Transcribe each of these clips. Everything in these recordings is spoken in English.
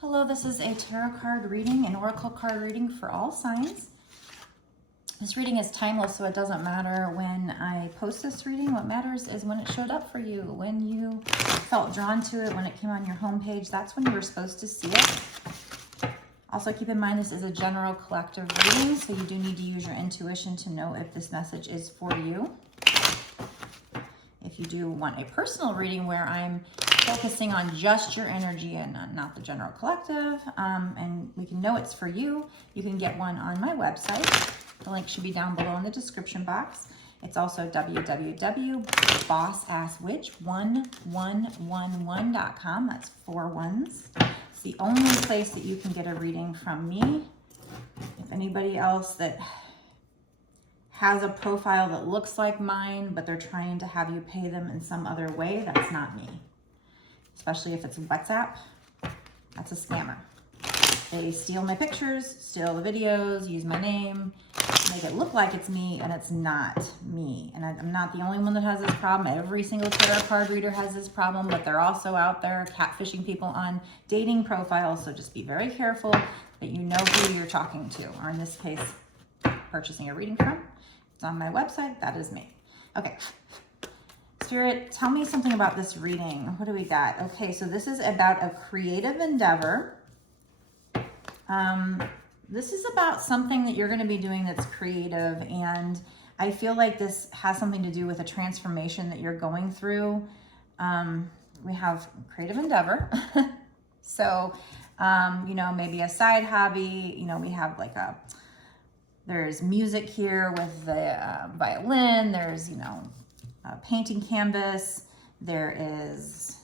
Hello, this is a tarot card reading, an oracle card reading for all signs. This reading is timeless, so it doesn't matter when I post this reading. What matters is when it showed up for you, when you felt drawn to it, when it came on your homepage. That's when you were supposed to see it. Also, keep in mind this is a general collective reading, so you do need to use your intuition to know if this message is for you. If you do want a personal reading where I'm focusing on just your energy and not the general collective, and we can know it's for you, you can get one on my website. The link should be down below in the description box. It's also www.bossasswitch1111.com. That's 4 ones. It's the only place that you can get a reading from me. If anybody else that has a profile that looks like mine, but they're trying to have you pay them in some other way, that's not me. Especially if it's WhatsApp, that's a scammer. They steal my pictures, steal the videos, use my name, make it look like it's me, and it's not me. And I'm not the only one that has this problem. Every single tarot card reader has this problem, but they're also out there catfishing people on dating profiles. So just be very careful that you know who you're talking to, or in this case, purchasing a reading from. It's on my website. That is me. Okay. Spirit, tell me something about this reading. What do we got? Okay, so this is about a creative endeavor. This is about something that you're going to be doing that's creative, and I feel like this has something to do with a transformation that you're going through. We have creative endeavor. So, you know, maybe a side hobby. You know, we have like there's music here with the violin. There's, you know, a painting canvas. There is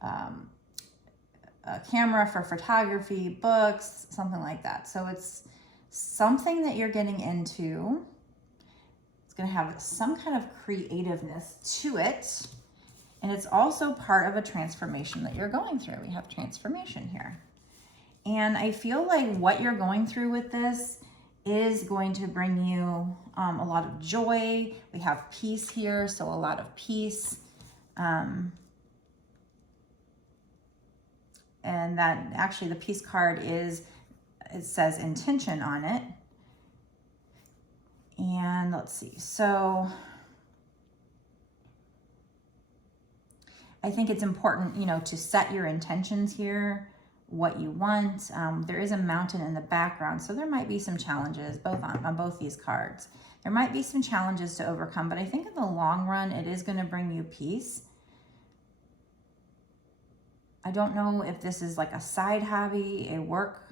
a camera for photography, books, something like that. So it's something that you're getting into. It's going to have some kind of creativeness to it. And it's also part of a transformation that you're going through. We have transformation here. And I feel like what you're going through with this is going to bring you a lot of joy. We have peace here, so a lot of peace. And that actually the peace card it says intention on it. And let's see, so I think it's important, you know, to set your intentions here, what you want. There is a mountain in the background, so there might be some challenges on both these cards. There might be some challenges to overcome, but I think in the long run, it is going to bring you peace. I don't know if this is like a side hobby, a work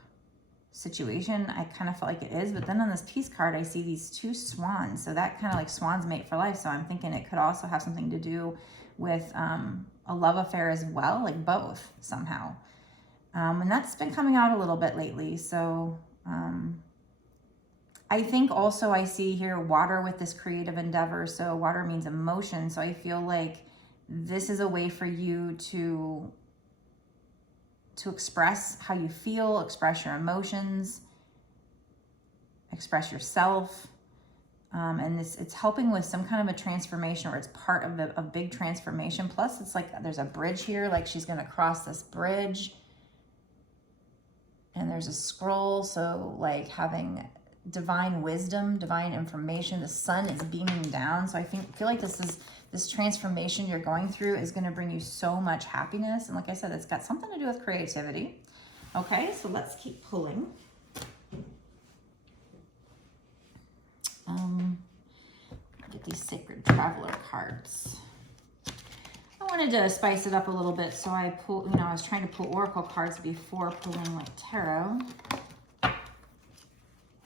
situation. I kind of felt like it is, but then on this peace card, I see these 2 swans. So that kind of like swans mate for life. So I'm thinking it could also have something to do with a love affair as well, like both somehow. And that's been coming out a little bit lately. So I think also I see here water with this creative endeavor. So water means emotion. So I feel like this is a way for you to express how you feel, express your emotions, express yourself. And it's helping with some kind of a transformation, or it's part of a big transformation. Plus it's like there's a bridge here, like she's going to cross this bridge. And there's a scroll, so like having divine wisdom, divine information. The sun is beaming down. So I feel like this transformation you're going through is going to bring you so much happiness. And like I said, it's got something to do with creativity. Okay, so let's keep pulling. Get these Sacred Traveler cards. I wanted to spice it up a little bit, so I pulled, you know, I was trying to pull oracle cards before pulling like tarot,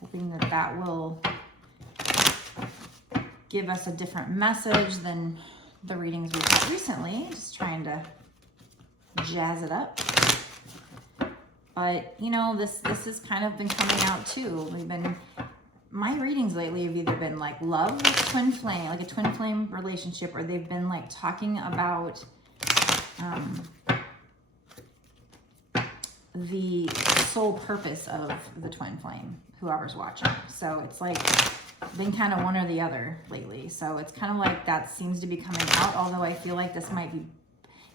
hoping that that will give us a different message than the readings we've had recently. Just trying to jazz it up. But, you know, this has kind of been coming out too. My readings lately have either been like love with twin flame, like a twin flame relationship, or they've been like talking about the sole purpose of the twin flame, whoever's watching. So it's like been kind of one or the other lately. So it's kind of like that seems to be coming out, although I feel like this might be,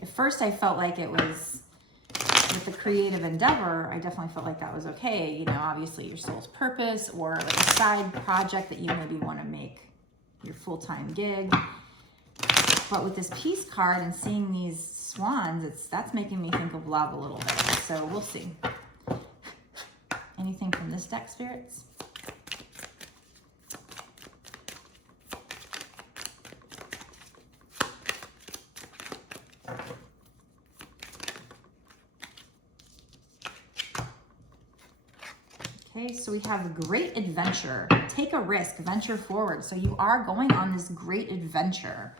at first I felt like it was with the creative endeavor, I definitely felt like that was okay. You know, obviously your soul's purpose or like a side project that you maybe want to make your full-time gig. But with this peace card and seeing these swans, that's making me think of love a little bit. So we'll see. Anything from this deck, spirits? Okay, so we have great adventure. Take a risk, venture forward. So you are going on this great adventure.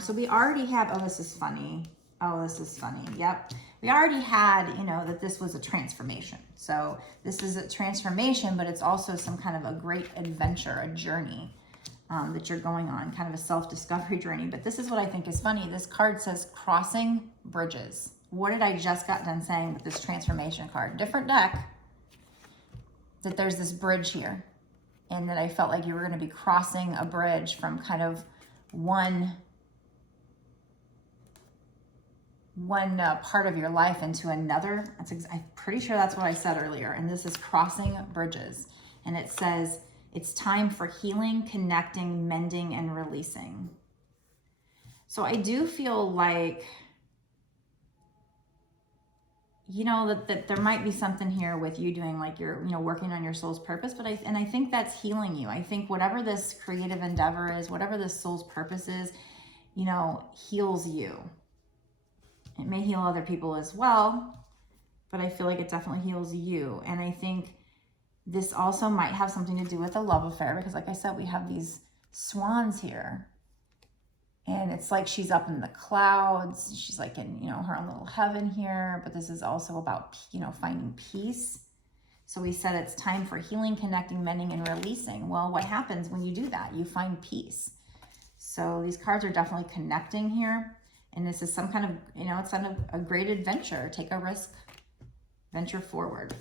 So we already have, oh, this is funny. Oh, this is funny. Yep. We already had, you know, that this was a transformation. So this is a transformation, but it's also some kind of a great adventure, a journey that you're going on, kind of a self-discovery journey. But this is what I think is funny. This card says crossing bridges. What did I just got done saying with this transformation card? Different deck. That there's this bridge here. And that I felt like you were going to be crossing a bridge from kind of one part of your life into another. I'm pretty sure that's what I said earlier. And this is crossing bridges. And it says, it's time for healing, connecting, mending, and releasing. So I do feel like, you know, that there might be something here with you doing like you're, you know, working on your soul's purpose, but I think that's healing you. I think whatever this creative endeavor is, whatever this soul's purpose is, you know, heals you. It may heal other people as well, but I feel like it definitely heals you. And I think this also might have something to do with a love affair because like I said, we have these swans here. And it's like she's up in the clouds. She's like in, you know, her own little heaven here. But this is also about, you know, finding peace. So we said it's time for healing, connecting, mending, and releasing. Well, what happens when you do that? You find peace. So these cards are definitely connecting here. And this is some kind of, you know, it's kind of a great adventure. Take a risk, venture forward.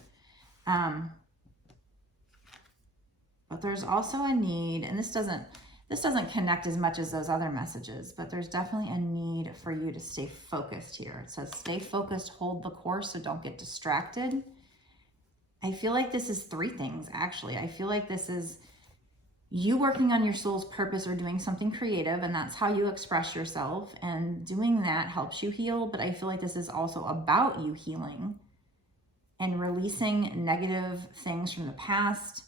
But there's also a need, and this doesn't connect as much as those other messages, but there's definitely a need for you to stay focused here. It says stay focused, hold the course, so don't get distracted. I feel like this is three things, actually. I feel like this is you working on your soul's purpose or doing something creative, and that's how you express yourself, and doing that helps you heal. But I feel like this is also about you healing and releasing negative things from the past.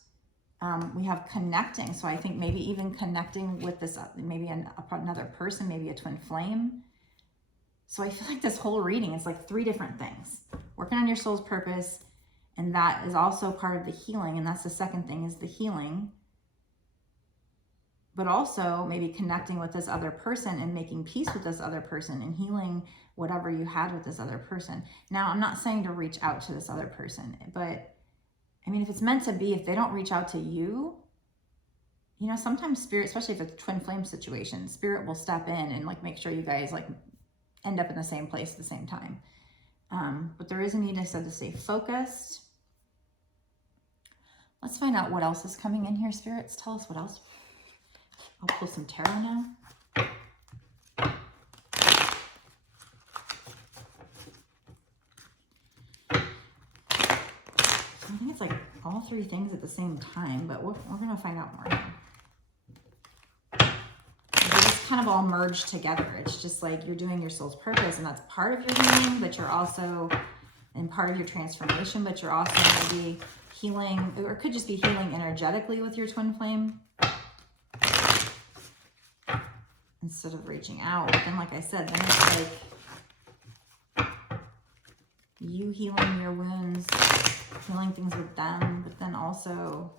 We have connecting, so I think maybe even connecting with this, maybe another person, maybe a twin flame. So I feel like this whole reading is like three different things. Working on your soul's purpose, and that is also part of the healing, and that's the second thing, is the healing. But also maybe connecting with this other person and making peace with this other person and healing whatever you had with this other person. Now, I'm not saying to reach out to this other person, but I mean, if it's meant to be, if they don't reach out to you, you know, sometimes spirit, especially if it's a twin flame situation, spirit will step in and like make sure you guys like end up in the same place at the same time. But there is a need, I said, to stay focused. Let's find out what else is coming in here, spirits. Tell us what else. I'll pull some tarot now. I think it's like all three things at the same time, but we're going to find out more here. They just kind of all merge together. It's just like you're doing your soul's purpose, and that's part of your healing, but you're also, and part of your transformation, but you're also maybe healing, or it could just be healing energetically with your twin flame instead of reaching out. But then, like I said, then it's like you healing your wounds, healing things with them, but then also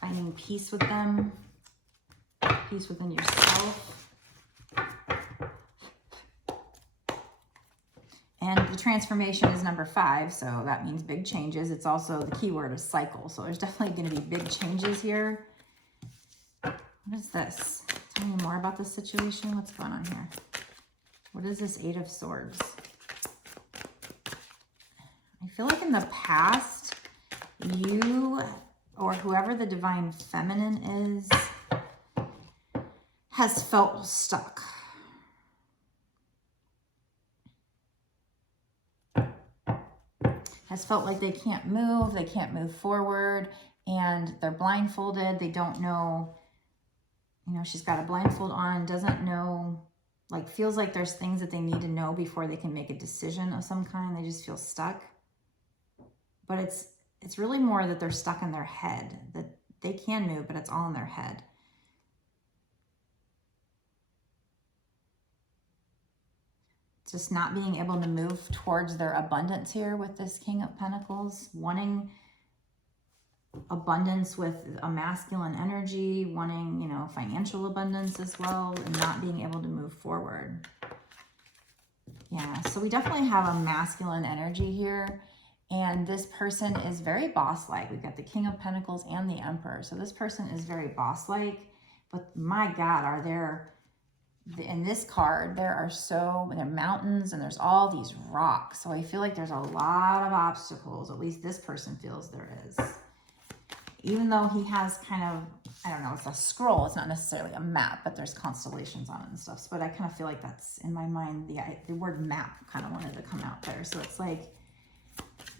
finding peace with them, peace within yourself. And the transformation is number 5, so that means big changes. It's also the key word is cycle, so there's definitely going to be big changes here. What is this? Tell me more about this situation. What's going on here? What is this 8 of Swords? I feel like in the past, you or whoever the divine feminine is has felt stuck. has felt like they can't move forward, and they're blindfolded. They don't know, you know, she's got a blindfold on, doesn't know, like feels like there's things that they need to know before they can make a decision of some kind. They just feel stuck. But it's really more that they're stuck in their head, that they can move, but it's all in their head. Just not being able to move towards their abundance here with this King of Pentacles, wanting abundance with a masculine energy, wanting, you know, financial abundance as well, and not being able to move forward. Yeah, so we definitely have a masculine energy here, and this person is very boss-like. We've got the King of Pentacles and the Emperor. So this person is very boss-like, but my God, are there, in this card, there are mountains and there's all these rocks. So I feel like there's a lot of obstacles, at least this person feels there is. Even though he has kind of, I don't know, it's a scroll. It's not necessarily a map, but there's constellations on it and stuff. But I kind of feel like that's, in my mind, the word map kind of wanted to come out there. So it's like,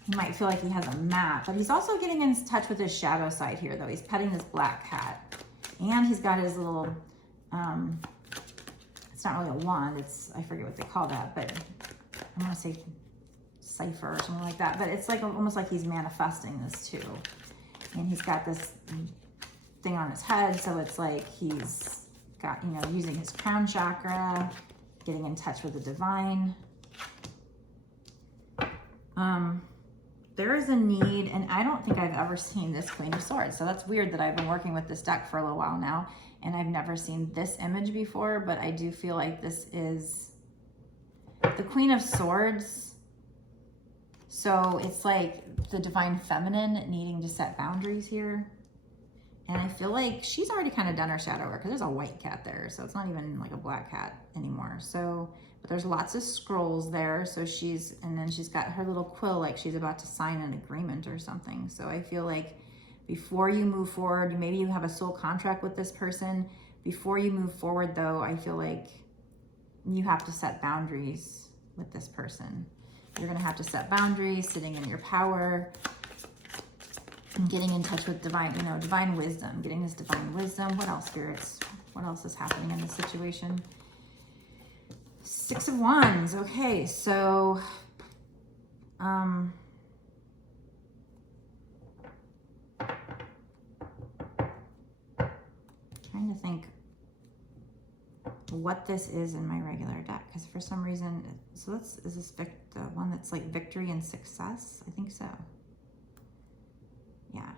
he might feel like he has a map, but he's also getting in touch with his shadow side here, though. He's petting this black cat. And he's got his little, it's not really a wand. It's, I forget what they call that, but I want to say cipher or something like that. But it's like almost like he's manifesting this too. And he's got this thing on his head, so it's like he's got, you know, using his crown chakra, getting in touch with the divine. There is a need, and I don't think I've ever seen this Queen of Swords, so that's weird that I've been working with this deck for a little while now, and I've never seen this image before, but I do feel like this is the Queen of Swords. So it's like the divine feminine needing to set boundaries here. And I feel like she's already kind of done her shadow work, because there's a white cat there. So it's not even like a black cat anymore. So, but there's lots of scrolls there. So and then she's got her little quill, like she's about to sign an agreement or something. So I feel like before you move forward, maybe you have a soul contract with this person. Before you move forward though, I feel like you have to set boundaries with this person. You're going to have to set boundaries, sitting in your power, and getting in touch with divine, you know, divine wisdom, getting this divine wisdom. What else, spirits? What else is happening in this situation? Six of Wands. Okay, so, trying to think what this is in my regular deck, because for some reason, so is this the one that's like victory and success? I think so. Yeah.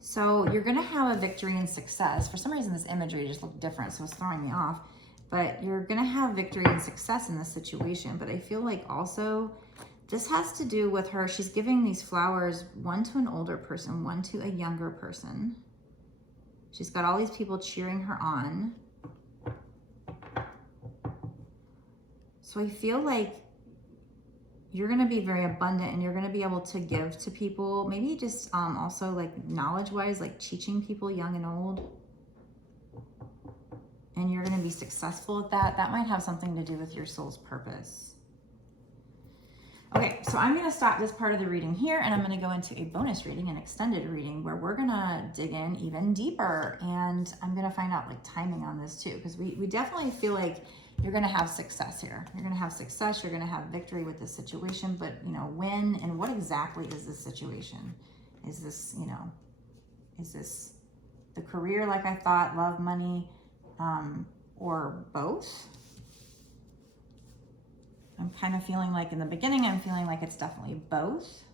So you're gonna have a victory and success. For some reason, this imagery just looked different, so it's throwing me off. But you're gonna have victory and success in this situation. But I feel like also this has to do with her. She's giving these flowers, one to an older person, one to a younger person. She's got all these people cheering her on. So I feel like you're going to be very abundant, and you're going to be able to give to people, maybe just also like knowledge-wise, like teaching people young and old. And you're going to be successful at that. That might have something to do with your soul's purpose. Okay, so I'm going to stop this part of the reading here, and I'm going to go into a bonus reading, an extended reading, where we're going to dig in even deeper. And I'm going to find out like timing on this too, because we definitely feel like you're going to have success here. You're going to have success. You're going to have victory with this situation. But, you know, when and what exactly is this situation? Is this, you know, is this the career like I thought, love, money, or both? I'm kind of feeling like in the beginning, I'm feeling like it's definitely both.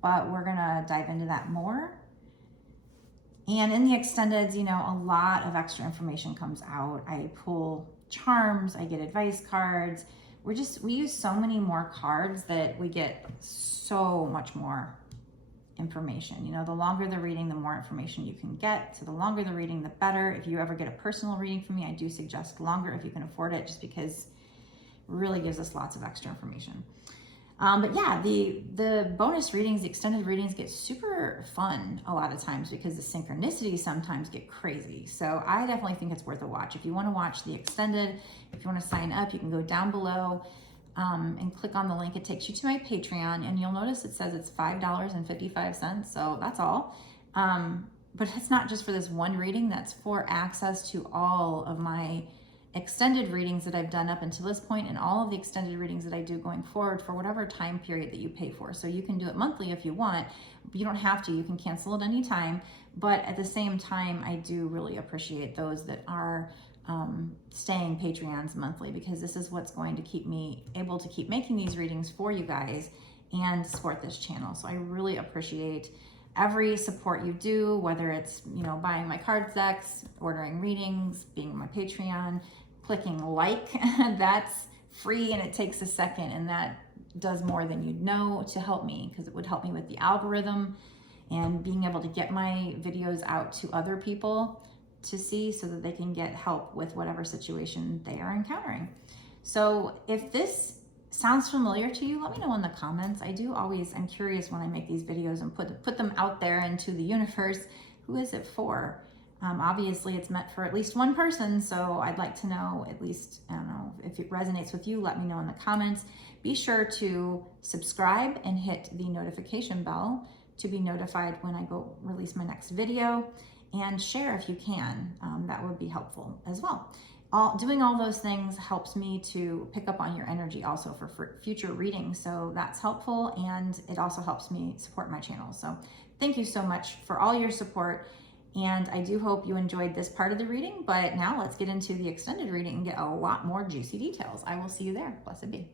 But we're going to dive into that more. And in the extended, you know, a lot of extra information comes out. I pull charms, I get advice cards. We use so many more cards that we get so much more information. You know, the longer the reading, the more information you can get. So the longer the reading, the better. If you ever get a personal reading from me, I do suggest longer if you can afford it, just because it really gives us lots of extra information. But yeah, the bonus readings, the extended readings get super fun a lot of times, because the synchronicities sometimes get crazy. So I definitely think it's worth a watch. If you want to watch the extended, if you want to sign up, you can go down below. and click on the link. It takes you to my Patreon, and you'll notice it says it's $5.55. So that's all. But it's not just for this one reading. That's for access to all of my extended readings that I've done up until this point, and all of the extended readings that I do going forward for whatever time period that you pay for. So you can do it monthly if you want. You don't have to. You can cancel it anytime. But at the same time, I do really appreciate those that are staying Patreons monthly, because this is what's going to keep me able to keep making these readings for you guys and support this channel. So I really appreciate every support you do, whether it's, you know, buying my card decks, ordering readings, being on my Patreon, clicking like. That's free and it takes a second, and that does more than you'd know to help me, because it would help me with the algorithm and being able to get my videos out to other people to see, so that they can get help with whatever situation they are encountering. So if this sounds familiar to you, let me know in the comments. I'm curious when I make these videos and put them out there into the universe. Who is it for? Obviously it's meant for at least one person, so I'd like to know, at least, I don't know, if it resonates with you, let me know in the comments. Be sure to subscribe and hit the notification bell to be notified when I go release my next video, and share if you can. That would be helpful as well. Doing all those things helps me to pick up on your energy also for future readings. So that's helpful, and it also helps me support my channel. So thank you so much for all your support. And I do hope you enjoyed this part of the reading, but now let's get into the extended reading and get a lot more juicy details. I will see you there. Blessed be.